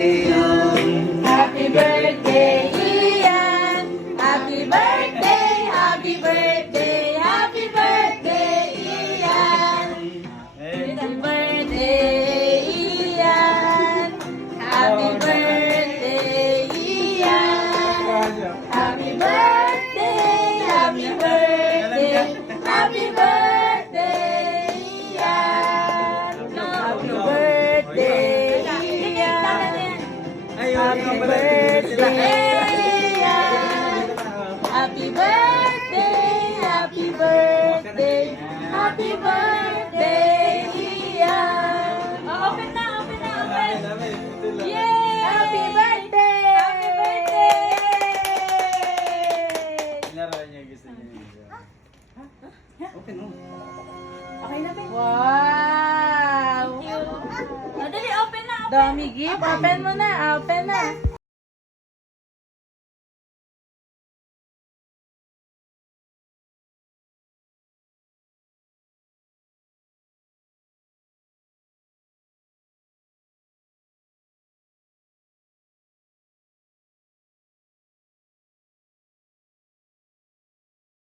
Happy birthday, Ian! Happy birthday, happy birthday, happy birthday, Ian! Happy birthday, Ian! Happy birthday, Ian! Happy birthday, happy birthday, happy birthday, Ian! Happy birthday, Ian! Happy birthday, Ian! Happy birthday, happy birthday, happy birthday, Ian! Oh, open na, open. Yay! Happy birthday! Happy birthday! Laro niya gusto niya. Open mo. Okay na ba? Wow! Madali, open na. Dami gift. Open mo na. Open na.